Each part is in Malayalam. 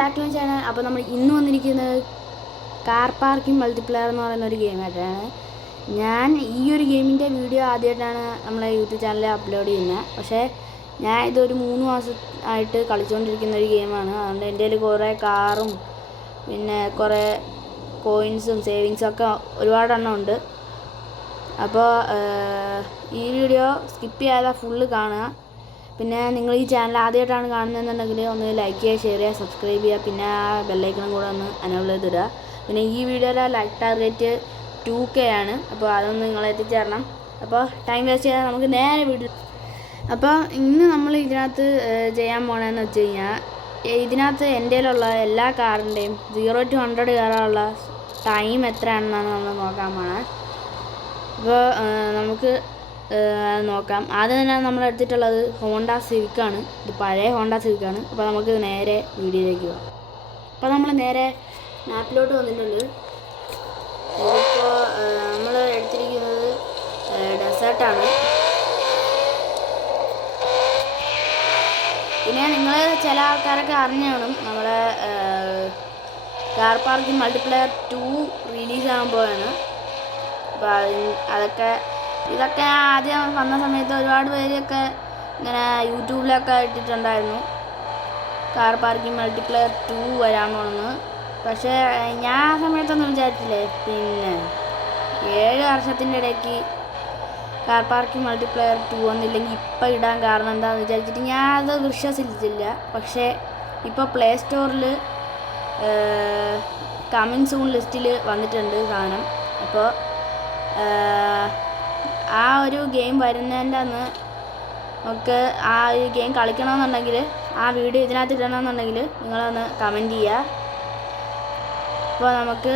Back to my channel. അപ്പോൾ നമ്മൾ ഇന്ന് വന്നിരിക്കുന്നത് കാർ പാർക്കിംഗ് മൾട്ടിപ്ലെയർ എന്ന് പറയുന്ന ഒരു ഗെയിമായിട്ടാണ്. ഞാൻ ഈ ഒരു ഗെയിമിൻ്റെ വീഡിയോ ആദ്യമായിട്ടാണ് നമ്മളെ യൂട്യൂബ് ചാനലിൽ അപ്ലോഡ് ചെയ്യുന്നത്. പക്ഷേ ഞാൻ ഇതൊരു 3 മാസം ആയിട്ട് കളിച്ചുകൊണ്ടിരിക്കുന്ന ഒരു ഗെയിമാണ്. അതുകൊണ്ട് എൻ്റെ കയ്യിൽ കുറേ കാറും പിന്നെ കുറേ കോയിൻസും സേവിങ്സും ഒക്കെ ഒരുപാടെണ്ണം ഉണ്ട്. അപ്പോൾ ഈ വീഡിയോ സ്കിപ്പ് ചെയ്യാതെ ഫുള്ള് കാണുക. പിന്നെ നിങ്ങൾ ഈ ചാനൽ ആദ്യമായിട്ടാണ് കാണുന്നതെന്നുണ്ടെങ്കിൽ ഒന്ന് ലൈക്ക് ചെയ്യുക, ഷെയർ ചെയ്യുക, സബ്സ്ക്രൈബ് ചെയ്യുക, പിന്നെ ആ ബെല്ലൈക്കണും കൂടെ ഒന്ന് എനേബിൾ ചെയ്തിടുക. പിന്നെ ഈ വീഡിയോയിലെ ലൈക്ക് ടാർഗറ്റ് 2K ആണ്. അപ്പോൾ അതൊന്ന് നിങ്ങൾ എത്തിച്ചേരണം. അപ്പോൾ ടൈം വേസ്റ്റ് ചെയ്യാതെ നമുക്ക് നേരെ വീഡിയോ. അപ്പോൾ ഇന്ന് നമ്മൾ ഇതിനകത്ത് ചെയ്യാൻ പോകണമെന്ന് വെച്ച് കഴിഞ്ഞാൽ, ഇതിനകത്ത് എൻ്റെ കയ്യിലുള്ള എല്ലാ കാറിൻ്റെയും 0 to 100 കയറാനുള്ള ടൈം എത്രയാണെന്നാണ് നമ്മൾ നോക്കാൻ പോകണം. അപ്പോൾ നമുക്ക് നോക്കാം. ആദ്യം തന്നെ നമ്മൾ എടുത്തിട്ടുള്ളത് ഹോണ്ട സിവിക്കാണ്. ഇത് പഴയ ഹോണ്ട സിവിക്കാണ്. അപ്പോൾ നമുക്ക് നേരെ വീഡിയോയിലേക്ക് പോകാം. അപ്പോൾ നമ്മൾ നേരെ മാപ്പിലോട്ട് വന്നിട്ടുണ്ട്. ഇതിപ്പോൾ നമ്മൾ എടുത്തിരിക്കുന്നത് ഡെസേർട്ടാണ്. പിന്നെ നിങ്ങൾ ചില ആൾക്കാരൊക്കെ അറിഞ്ഞു കാണും, നമ്മുടെ കാർ പാർക്കിംഗ് മൾട്ടിപ്ലെയർ 2 റിലീസ് ആകാൻ പോവാണ്. അപ്പോൾ ഇതൊക്കെ ആദ്യം വന്ന സമയത്ത് ഒരുപാട് പേരൊക്കെ ഇങ്ങനെ യൂട്യൂബിലൊക്കെ ഇട്ടിട്ടുണ്ടായിരുന്നു, കാർ പാർക്കിംഗ് മൾട്ടിപ്ലെയർ 2 വരാൻ പോണെന്ന്. പക്ഷേ ഞാൻ ആ സമയത്തൊന്നും വിചാരിച്ചില്ലേ. പിന്നെ 7 വർഷത്തിൻ്റെ ഇടയ്ക്ക് കാർ പാർക്കിംഗ് മൾട്ടിപ്ലെയർ 2 ഒന്നില്ലെങ്കിൽ ഇപ്പം ഇടാൻ കാരണം എന്താണെന്ന് വിചാരിച്ചിട്ട് ഞാൻ അത് വിശ്വസിച്ചില്ല. പക്ഷേ ഇപ്പോൾ പ്ലേ സ്റ്റോറിൽ കമ്മിങ് സൂൺ ലിസ്റ്റിൽ വന്നിട്ടുണ്ട് സാധനം. അപ്പോൾ ആ ഒരു ഗെയിം വരുന്നതിൻ്റെ അന്ന് നമുക്ക് ആ ഒരു ഗെയിം കളിക്കണമെന്നുണ്ടെങ്കിൽ, ആ വീഡിയോ ഇതിനകത്ത് ഇടണമെന്നുണ്ടെങ്കിൽ നിങ്ങളൊന്ന് കമൻറ്റ് ചെയ്യുക. അപ്പോൾ നമുക്ക്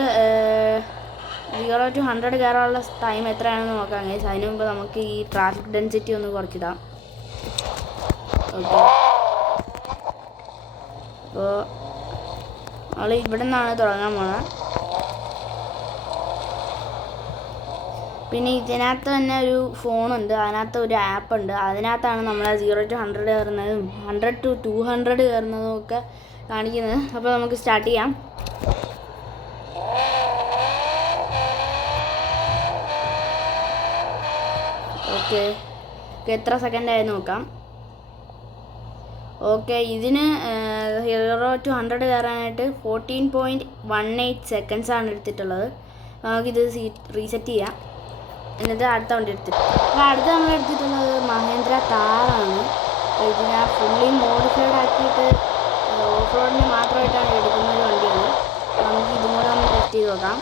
0 to 100 കയറാനുള്ള ടൈം എത്രയാണെന്ന് നോക്കാം. ഗൈസ്, അതിന് മുമ്പ് നമുക്ക് ഈ ട്രാഫിക് ഡെൻസിറ്റി ഒന്ന് കുറച്ചിടാം. ഓക്കെ, അപ്പോൾ നമ്മൾ ഇവിടെ നിന്നാണ് തുടങ്ങാൻ പോണത്. പിന്നെ ഇതിനകത്ത് തന്നെ ഒരു ഫോണുണ്ട്, അതിനകത്ത് ഒരു ആപ്പ് ഉണ്ട്. അതിനകത്താണ് നമ്മൾ 0 to 100 കയറുന്നതും 100 to 200 കയറുന്നതും ഒക്കെ കാണിക്കുന്നത്. അപ്പോൾ നമുക്ക് സ്റ്റാർട്ട് ചെയ്യാം. ഓക്കെ, എത്ര സെക്കൻഡ് ആയി നോക്കാം. ഓക്കെ, ഇതിന് 0 to 100 കയറാനായിട്ട് 14.18 സെക്കൻഡ്സ് ആണ് എടുത്തിട്ടുള്ളത്. നമുക്കിത് റീസെറ്റ് ചെയ്യാം. എന്നിട്ട് അടുത്ത വണ്ടി എടുത്തിട്ട്, അപ്പോൾ അടുത്ത നമ്മൾ എടുത്തിട്ടുള്ളത് മഹേന്ദ്ര താറാണ്. അപ്പോൾ ഇതിനെ ഫുള്ളി മോഡിഫൈഡ് ആക്കിയിട്ട് ഓഫ് റോഡിന് മാത്രമായിട്ടാണ് എടുക്കുന്ന ഒരു വണ്ടിയാണ്. നമുക്ക് ഇതും കൂടെ ഒന്ന് ടെസ്റ്റ് ചെയ്ത് നോക്കാം.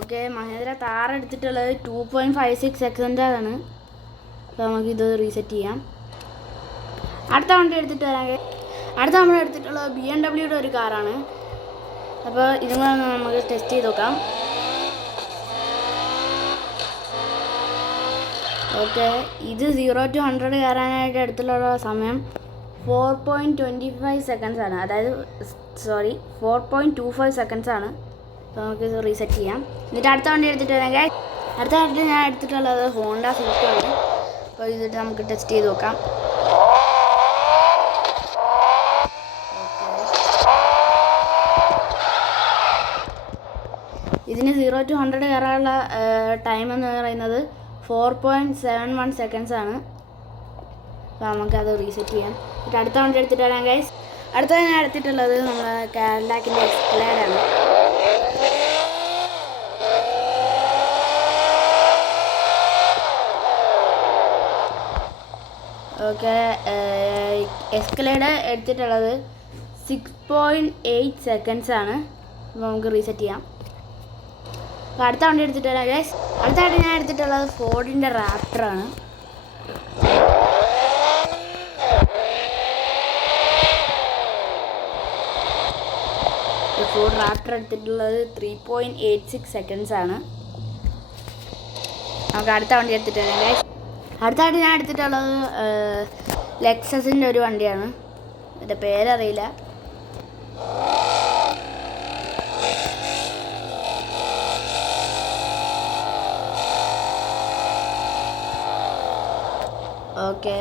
ഓക്കെ, മഹേന്ദ്ര താർ എടുത്തിട്ടുള്ളത് 2.56 സെക്കൻഡാണ്. അപ്പോൾ നമുക്കിത് റീസെറ്റ് ചെയ്യാം. അടുത്ത വണ്ടി എടുത്തിട്ട് വരാൻ. അടുത്ത നമ്മൾ എടുത്തിട്ടുള്ളത് BMW ഒരു കാറാണ്. അപ്പോൾ ഇതും കൂടെ നമുക്ക് ടെസ്റ്റ് ചെയ്ത് നോക്കാം. ഓക്കെ, ഇത് 0 to 100 കയറാനായിട്ട് എടുത്തിട്ടുള്ള സമയം 4.25 സെക്കൻഡ്സ് ആണ്. അതായത് 4.25 സെക്കൻഡ്സ് ആണ്. അപ്പോൾ നമുക്ക് ഇത് റീസെറ്റ് ചെയ്യാം. എന്നിട്ട് അടുത്ത വണ്ടി എടുത്തിട്ട് വരാം. അടുത്ത വണ്ടി ഞാൻ എടുത്തിട്ടുള്ളത് ഹോണ്ട സിവിക്കാണ്. അപ്പോൾ ഇതിട്ട് നമുക്ക് ടെസ്റ്റ് ചെയ്ത് നോക്കാം. ഇതിന് 0 to 100 കയറാനുള്ള ടൈം എന്ന് പറയുന്നത് 4.71 സെക്കൻഡ്സ് ആണ്. അപ്പോൾ നമുക്കത് റീസെറ്റ് ചെയ്യാം. എന്നിട്ട് അടുത്ത വണ്ടി എടുത്തിട്ട് വരാം ഗൈസ്. അടുത്ത ഞാൻ എടുത്തിട്ടുള്ളത് നമ്മുടെ കാഡിലാക്കിൻ്റെ എസ്കലേഡാണ്. ഓക്കെ, എസ്കലേഡ് എടുത്തിട്ടുള്ളത് 6.8 സെക്കൻഡ്സ് ആണ്. അപ്പോൾ നമുക്ക് റീസെറ്റ് ചെയ്യാം. അപ്പോൾ അടുത്ത വണ്ടി എടുത്തിട്ട് വരാം ഗൈസ്. അടുത്ത വണ്ടി ഞാൻ എടുത്തിട്ടുള്ളത് ഫോർഡിൻ്റെ റാപ്റ്ററാണ്. ഫോർഡ് റാപ്റ്റർ എടുത്തിട്ടുള്ളത് 3.86 സെക്കൻഡ്സ് ആണ്. നമുക്ക് അടുത്ത വണ്ടി എടുത്തിട്ട് വരാം ഗൈസ്. അടുത്ത വണ്ടി ഞാൻ എടുത്തിട്ടുള്ളത് ലെക്സസിൻ്റെ ഒരു വണ്ടിയാണ്. എൻ്റെ പേരറിയില്ല. ഓക്കെ,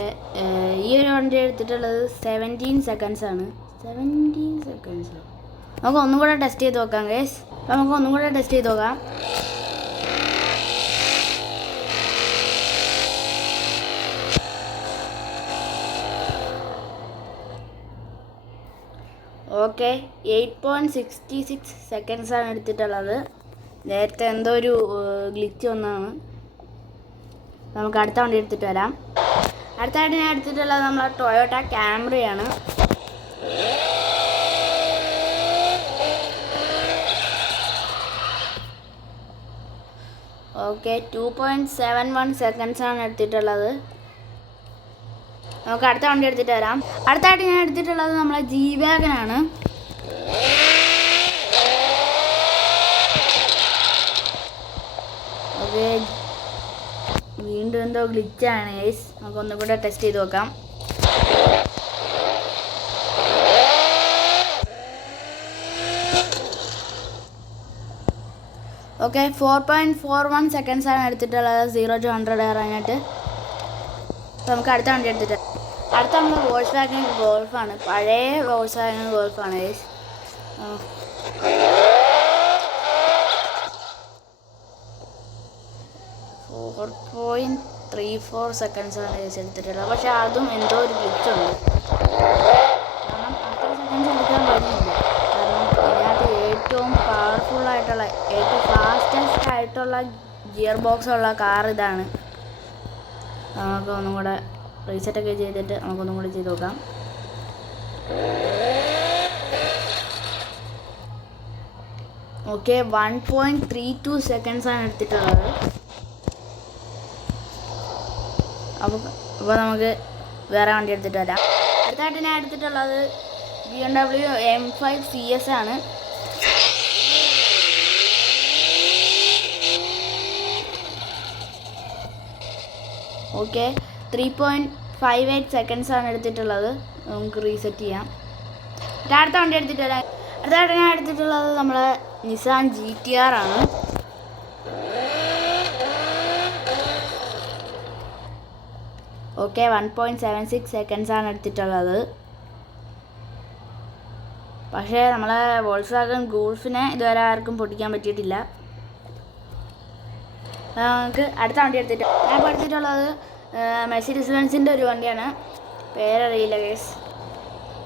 ഈ ഒരു വണ്ടി എടുത്തിട്ടുള്ളത് 17 സെക്കൻഡ്സ് ആണ്. 17 സെക്കൻഡ്സ്. നമുക്ക് ഒന്നും കൂടെ ടെസ്റ്റ് ചെയ്ത് നോക്കാം ഗൈസ്. അപ്പോൾ നമുക്ക് ഒന്നും കൂടെ ടെസ്റ്റ് ചെയ്ത് നോക്കാം. ഓക്കെ, 8.66 സെക്കൻഡ്സാണ് എടുത്തിട്ടുള്ളത്. നേരത്തെ എന്തോ ഒരു ഗ്ലിച്ച് വന്നതാണ്. നമുക്ക് അടുത്ത വണ്ടി എടുത്തിട്ട് വരാം. അടുത്തായിട്ട് ഞാൻ എടുത്തിട്ടുള്ളത് നമ്മളെ ടൊയോട്ട ക്യാമറിയാണ്. ഓക്കെ, 2.71 സെക്കൻഡ്സാണ് എടുത്തിട്ടുള്ളത്. നമുക്ക് അടുത്ത വണ്ടി എടുത്തിട്ട് വരാം. അടുത്തായിട്ട് ഞാൻ എടുത്തിട്ടുള്ളത് നമ്മളെ G-Wagon. ഓക്കെ, വീണ്ടും എന്തോ ഗ്ലിച്ചാണ് ഗൈസ്. നമുക്ക് ഒന്നും കൂടെ ടെസ്റ്റ് ചെയ്ത് നോക്കാം. ഓക്കെ, 4.41 സെക്കൻഡ്സാണ് എടുത്തിട്ടുള്ളത് 0 to 100 കയറാനായിട്ട്. അപ്പോൾ നമുക്ക് അടുത്ത വണ്ടി എടുത്തിട്ട് അടുത്ത നമ്മൾ വോൾസ്വാഗൺ ഗോൾഫാണ്. പഴയ വോൾസ്വാഗൺ ഗോൾഫാണ് ഗൈസ്. 4.34 സെക്കൻഡ്സാണ് ഗൈസ് എടുത്തിട്ടുള്ളത്. പക്ഷേ അതും എന്തോ ഒരു ഗ്ലിച്ചുണ്ട്. കാരണം അത്ര സെക്കൻഡ്സ് എടുക്കാൻ പറ്റുന്നില്ല. കാരണം ഇതിനകത്ത് ഏറ്റവും പവർഫുള്ളായിട്ടുള്ള ഏറ്റവും ഫാസ്റ്റസ്റ്റ് ആയിട്ടുള്ള ഗിയർ ബോക്സ് ഉള്ള കാർ ഇതാണ്. നമുക്ക് ഒന്നും കൂടെ റീസെറ്റൊക്കെ ചെയ്തിട്ട് നമുക്കൊന്നും കൂടി ചെയ്ത് നോക്കാം. ഓക്കെ, 1.32 സെക്കൻഡ്സാണ് എടുത്തിട്ടുള്ളത്. അപ്പോൾ നമുക്ക് വേറെ വണ്ടി എടുത്തിട്ട് വരാം. അടുത്തായിട്ട് ഞാൻ എടുത്തിട്ടുള്ളത് BMW M5 CS ആണ്. ഓക്കെ, 3.58 സെക്കൻഡ്സാണ് എടുത്തിട്ടുള്ളത്. നമുക്ക് റീസെറ്റ് ചെയ്യാം. അടുത്ത വണ്ടി എടുത്തിട്ട് വരാം. അടുത്തായിട്ട് ഞാൻ എടുത്തിട്ടുള്ളത് നമ്മളെ നിസാൻ GTR ആണ്. ഓക്കെ, 1.76 സെക്കൻഡ്സാണ് എടുത്തിട്ടുള്ളത്. പക്ഷേ നമ്മളെ വോൾസ്വാഗൺ ഗോൾഫിനെ ഇതുവരെ ആർക്കും പൊട്ടിക്കാൻ പറ്റിയിട്ടില്ല. നമുക്ക് അടുത്ത വണ്ടി എടുത്തിട്ട് ഞാൻ പഠിച്ചിട്ടുള്ളത് മെർസിഡീസ് ബെൻസിൻ്റെ ഒരു വണ്ടിയാണ്. പേരറിയില്ല ഗൈസ്.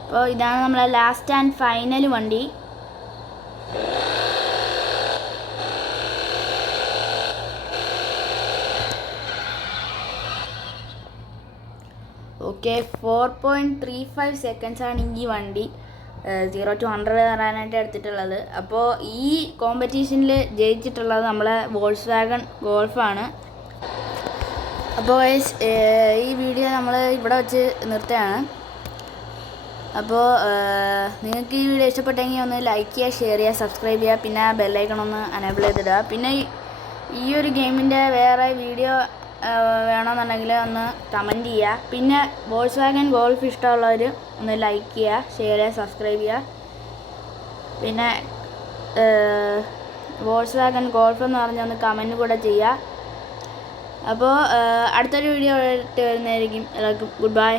അപ്പോൾ ഇതാണ് നമ്മളെ ലാസ്റ്റ് ആൻഡ് ഫൈനൽ വണ്ടി. ഓക്കെ, 4.35 സെക്കൻഡ്സാണ് ഈ വണ്ടി 0 to 100 കയറാനായിട്ട് എടുത്തിട്ടുള്ളത്. അപ്പോൾ ഈ കോമ്പറ്റീഷനിൽ ജയിച്ചിട്ടുള്ളത് നമ്മളെ വോൾസ്വാഗൺ ഗോൾഫാണ്. അപ്പോൾ ഗൈസ്, ഈ വീഡിയോ നമ്മൾ ഇവിടെ വെച്ച് നിർത്തുകയാണ്. അപ്പോൾ നിങ്ങൾക്ക് ഈ വീഡിയോ ഇഷ്ടപ്പെട്ടെങ്കിൽ ഒന്ന് ലൈക്ക് ചെയ്യുക, ഷെയർ ചെയ്യുക, സബ്സ്ക്രൈബ് ചെയ്യുക, പിന്നെ ബെല്ലൈക്കൺ ഒന്ന് അനേബിൾ ചെയ്തിടുക. പിന്നെ ഈ ഒരു ഗെയിമിൻ്റെ വേറെ വീഡിയോ വേണമെന്നുണ്ടെങ്കിൽ ഒന്ന് കമൻറ്റ് ചെയ്യുക. പിന്നെ വോൾസ്വാഗൺ ഗോൾഫ് ഇഷ്ടമുള്ളവർ ഒന്ന് ലൈക്ക് ചെയ്യുക, ഷെയർ ചെയ്യുക, സബ്സ്ക്രൈബ് ചെയ്യുക. പിന്നെ വോൾസ്വാഗൺ ഗോൾഫ് എന്ന് പറഞ്ഞൊന്ന് കമൻറ്റ് കൂടെ ചെയ്യുക. അപ്പോൾ അടുത്തൊരു വീഡിയോ ഇട്ട് വരുന്നതായിരിക്കും. എല്ലാവർക്കും ഗുഡ് ബൈ.